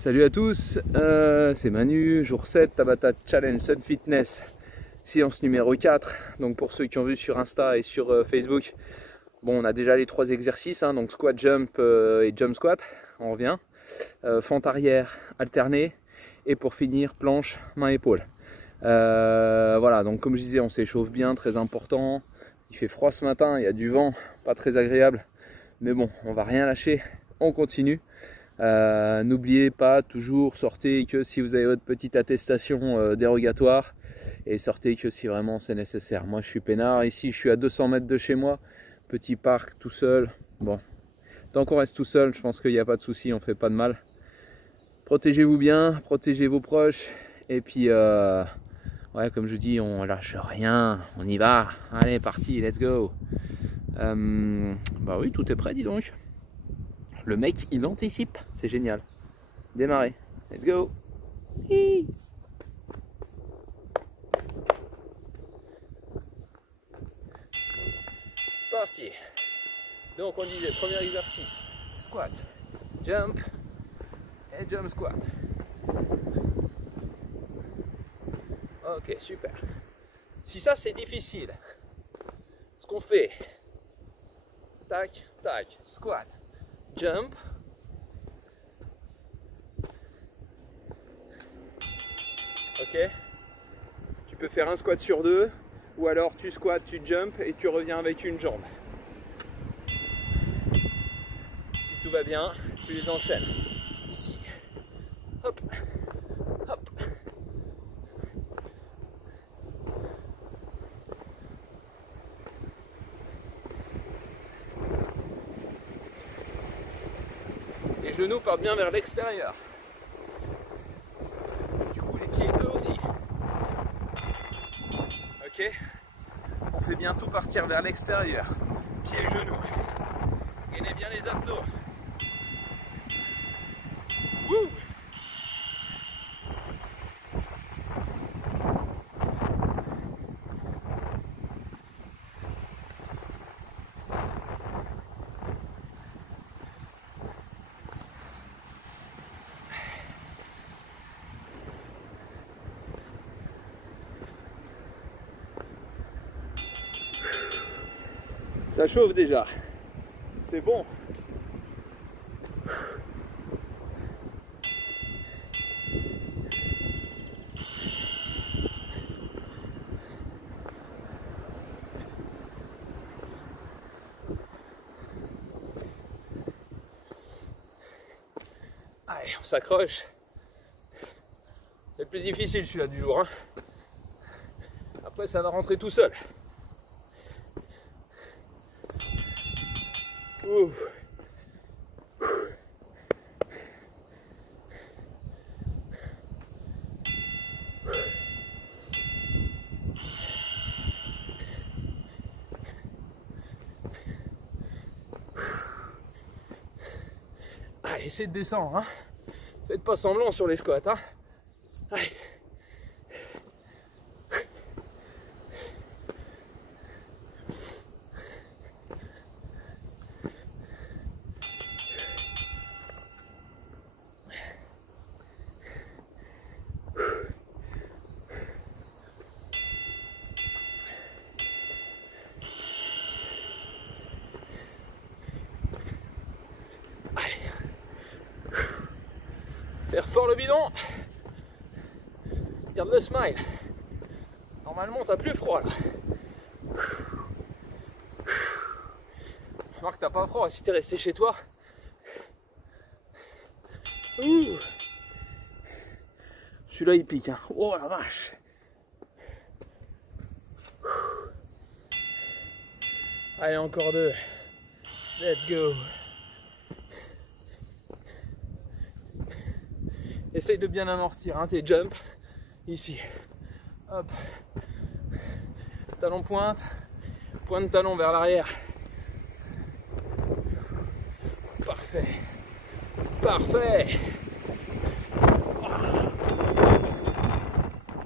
Salut à tous, c'est Manu, jour 7, Tabata Challenge Sun Fitness, séance numéro 4. Donc pour ceux qui ont vu sur Insta et sur Facebook, bon, on a déjà les 3 exercices, hein, donc squat, jump et jump squat, on revient. Fente arrière alternée et pour finir planche, main, épaule. Voilà, donc comme je disais, on s'échauffe bien, très important. Il fait froid ce matin, il y a du vent, pas très agréable. Mais bon, on va rien lâcher, on continue. N'oubliez pas, toujours sortez que si vous avez votre petite attestation dérogatoire et sortez que si vraiment c'est nécessaire. Moi je suis peinard, ici je suis à 200 mètres de chez moi, petit parc tout seul. Bon, tant qu'on reste tout seul, je pense qu'il n'y a pas de souci, on fait pas de mal. Protégez-vous bien, protégez vos proches et puis ouais, comme je dis, on lâche rien, on y va. Allez, parti, let's go. Bah oui, tout est prêt, dis donc. Le mec, il anticipe, c'est génial. Démarrer, let's go. Hi. Parti. Donc on disait, premier exercice, squat, jump et jump squat. Ok, super. Si ça c'est difficile, ce qu'on fait, tac, tac, squat, jump, ok, tu peux faire un squat sur 2 ou alors tu squats, tu jump et tu reviens avec une jambe. Si tout va bien, tu les enchaînes ici, hop, hop. Les genoux partent bien vers l'extérieur. Du coup les pieds eux aussi. Ok. On fait bien tout partir vers l'extérieur. Pieds, genoux. Gainez bien les abdos. Wouh! Ça chauffe déjà, c'est bon. Allez, on s'accroche. C'est le plus difficile celui-là du jour, hein. Après ça va rentrer tout seul. Ouh. Allez, essayez de descendre, hein. Faites pas semblant sur les squats, hein. Allez. Serre fort le bidon. Garde le smile. Normalement t'as plus froid là. Remarque, t'as pas froid si t'es resté chez toi. Celui-là il pique, hein. Oh la vache. Allez, encore 2. Let's go. Essaye de bien amortir, hein, tes jumps. Ici. Hop. Talon pointe. Pointe de talon vers l'arrière. Parfait. Parfait.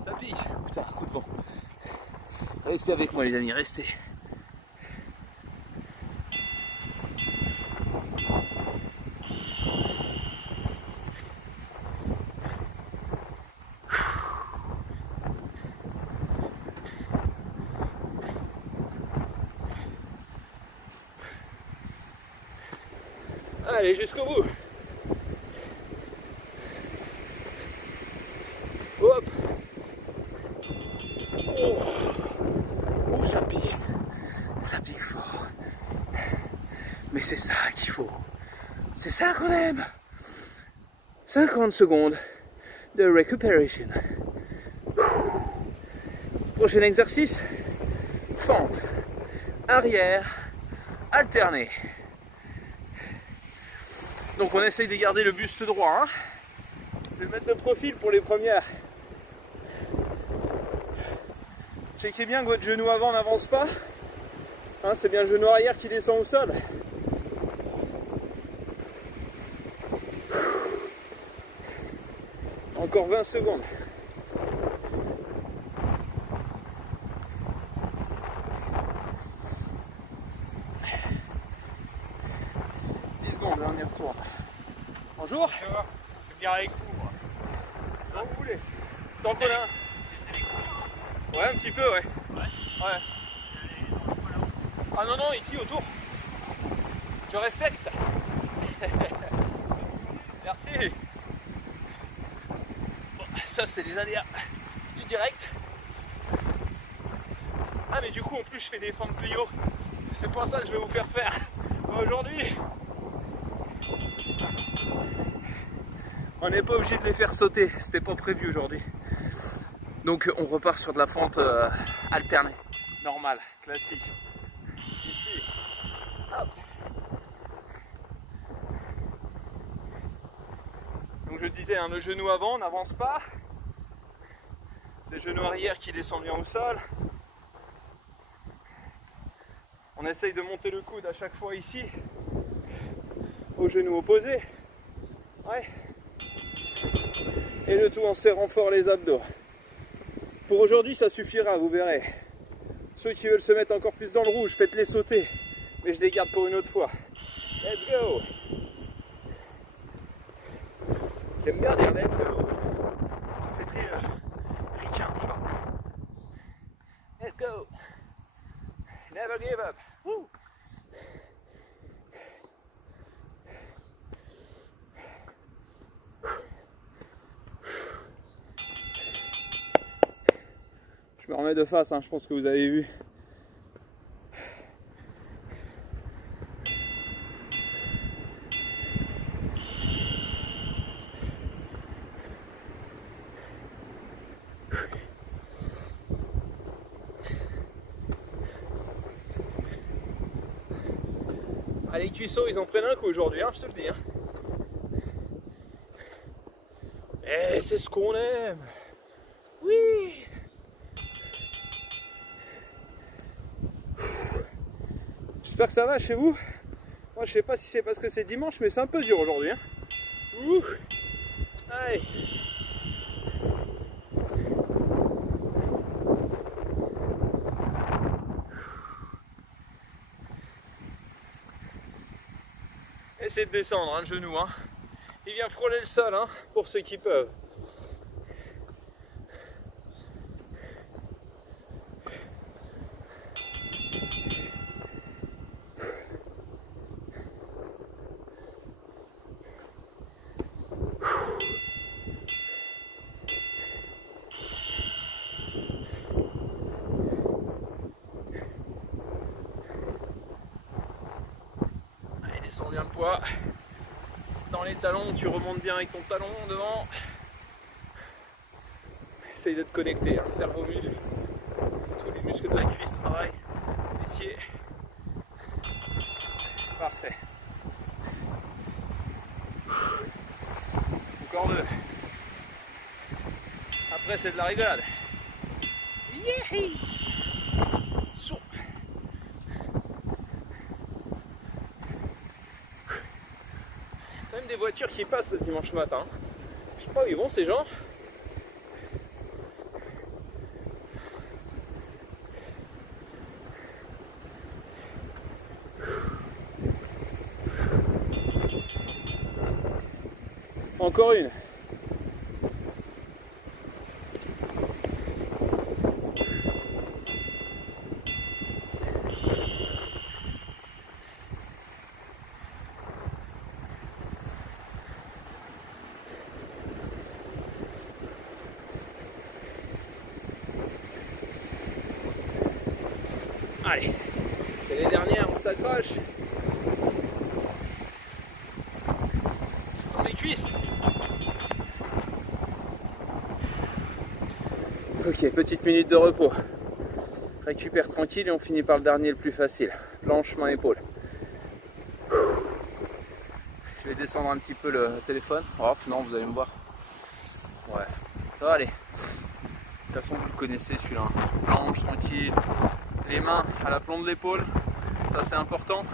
Ça pique. Putain, un coup de vent. Restez avec moi les amis, restez. Allez, jusqu'au bout. Hop. Oh, oh, ça pique. Ça pique fort. Mais c'est ça qu'il faut. C'est ça qu'on aime. 50 secondes de recuperation. Prochain exercice, fente, arrière, alterné. Donc on essaye de garder le buste droit. Hein. Je vais mettre de profil pour les premières. Checkez bien que votre genou avant n'avance pas. Hein, c'est bien le genou arrière qui descend au sol. Encore 20 secondes. On y retourne. Bonjour. Je vais venir avec vous, moi. Quand vous voulez. Tant qu'on a. Ouais, un petit peu, ouais. Ouais. Ah non, non, ici autour. Je respecte. Merci. Bon, ça, c'est les aléas du direct. Ah, mais du coup, en plus, je fais des fentes plio. C'est pas ça que je vais vous faire faire aujourd'hui. On n'est pas obligé de les faire sauter, c'était pas prévu aujourd'hui. Donc on repart sur de la fente alternée, normale, classique. Ici, hop. Donc je disais, hein, le genou avant, on n'avance pas. C'est le genou arrière qui descend bien au sol. On essaye de monter le coude à chaque fois ici, au genou opposé. Ouais. Et le tout en serrant fort les abdos. Pour aujourd'hui, ça suffira, vous verrez. Ceux qui veulent se mettre encore plus dans le rouge, faites-les sauter. Mais je les garde pour une autre fois. Let's go! J'aime bien dire let's go. Ça fait très ricain, je crois. Let's go! Never give up! Woo. Je me remets de face, hein, je pense que vous avez vu. Ah, les cuissots, ils en prennent un coup aujourd'hui, hein, je te le dis. Hein. Et c'est ce qu'on aime. Oui. J'espère que ça va chez vous. Moi je sais pas si c'est parce que c'est dimanche, mais c'est un peu dur aujourd'hui. Hein. Ouh. Allez. Essayez de descendre hein, le genou. Hein. Il vient frôler le sol hein, pour ceux qui peuvent. Descends bien le poids dans les talons, tu remontes bien avec ton talon devant. Essaye de te connecter, hein, cerveau-muscle, tous les muscles de la cuisse travaillent, fessiers. Parfait. Encore deux. Après c'est de la rigolade. Yeah. Même des voitures qui passent le dimanche matin. Je sais pas où ils vont ces gens. Encore une. Allez, c'est les dernières, on s'accroche. Dans les cuisses. Ok, petite minute de repos. Récupère tranquille et on finit par le dernier le plus facile. Planche, main, épaule. Je vais descendre un petit peu le téléphone. Off, non, vous allez me voir. Ouais, ça va aller. De toute façon, vous le connaissez celui-là. Planche, tranquille. Les mains à l'aplomb de l'épaule. Ça, c'est important.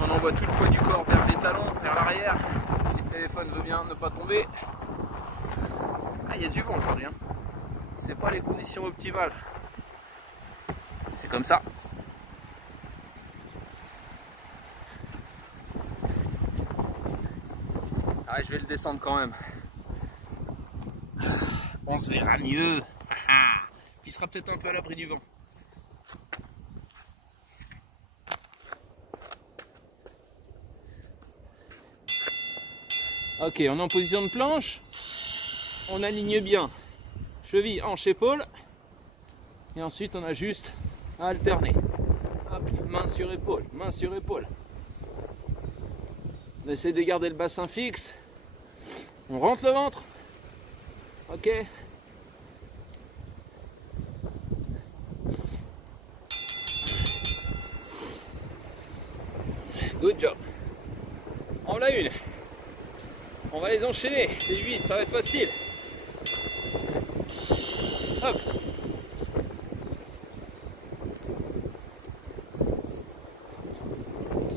On envoie tout le poids du corps vers les talons, vers l'arrière. Si le téléphone veut bien ne pas tomber. Ah, il y a du vent aujourd'hui. Hein. C'est pas les conditions optimales. C'est comme ça. Ah, je vais le descendre quand même. On se verra mieux. Il sera peut-être un peu à l'abri du vent. Ok, on est en position de planche. On aligne bien. Cheville, hanche, épaule. Et ensuite, on a juste à alterner. Hop, main sur épaule, main sur épaule. On essaie de garder le bassin fixe. On rentre le ventre. Ok. Good job. En voilà une. On va les enchaîner. Les 8, ça va être facile. Hop.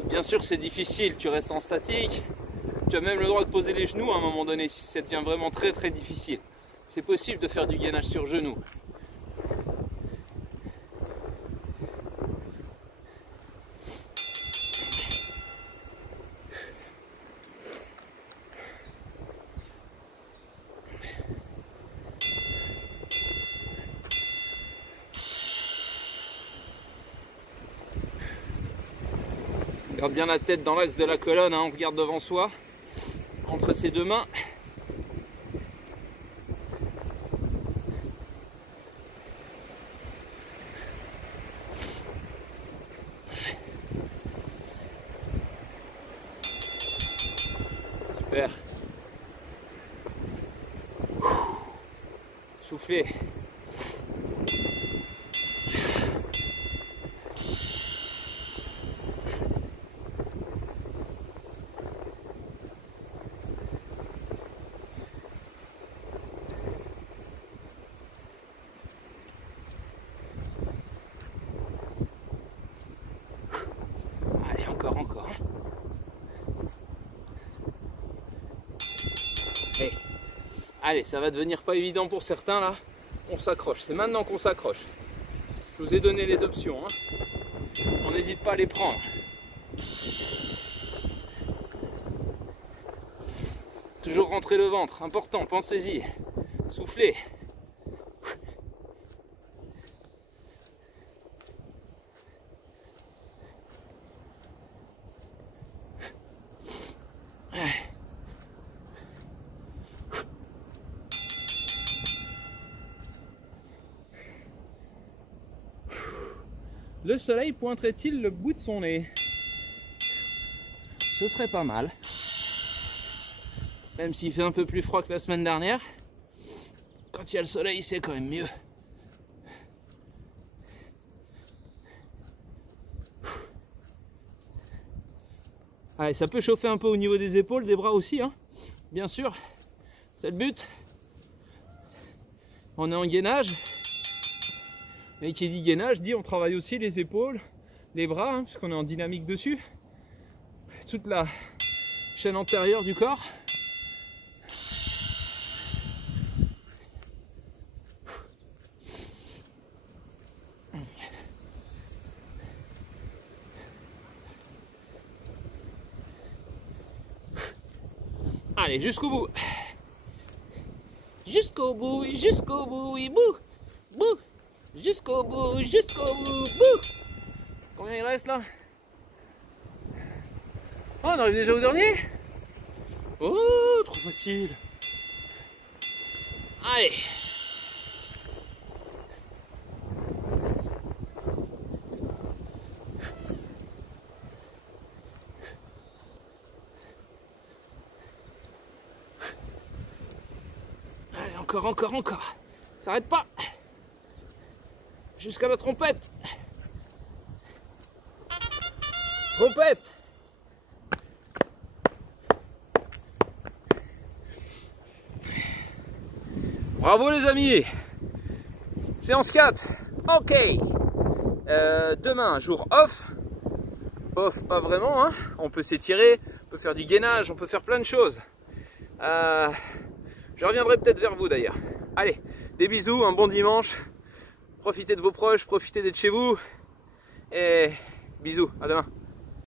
Bien sûr, c'est difficile. Tu restes en statique. Tu as même le droit de poser les genoux à un moment donné si ça devient vraiment très très difficile. C'est possible de faire du gainage sur genoux. Garde bien la tête dans l'axe de la colonne, hein, on regarde devant soi, entre ses deux mains. Super. Soufflez. Encore. Hey. Allez, ça va devenir pas évident pour certains là. On s'accroche, c'est maintenant qu'on s'accroche. Je vous ai donné les options. Hein. On n'hésite pas à les prendre. Toujours rentrer le ventre, important, pensez-y. Soufflez. Le soleil pointerait-il le bout de son nez? Ce serait pas mal. Même s'il fait un peu plus froid que la semaine dernière, quand il y a le soleil, c'est quand même mieux. Allez, ça peut chauffer un peu au niveau des épaules, des bras aussi, hein. Bien sûr, c'est le but. On est en gainage. Et qui dit gainage dit on travaille aussi les épaules, les bras, hein, puisqu'on est en dynamique dessus. Toute la chaîne antérieure du corps. Allez, jusqu'au bout. Jusqu'au bout, et bout, bout. Jusqu'au bout, bout. Combien il reste là? Oh, on arrive déjà au dernier? Oh, trop facile. Allez. encore. Ça s'arrête pas. Jusqu'à la trompette. Trompette. Bravo les amis. Séance 4. Ok. Demain, jour off. Off, pas vraiment. Hein. On peut s'étirer, on peut faire du gainage, on peut faire plein de choses. Je reviendrai peut-être vers vous d'ailleurs. Allez, des bisous, un bon dimanche. Profitez de vos proches, profitez d'être chez vous. Et bisous, à demain.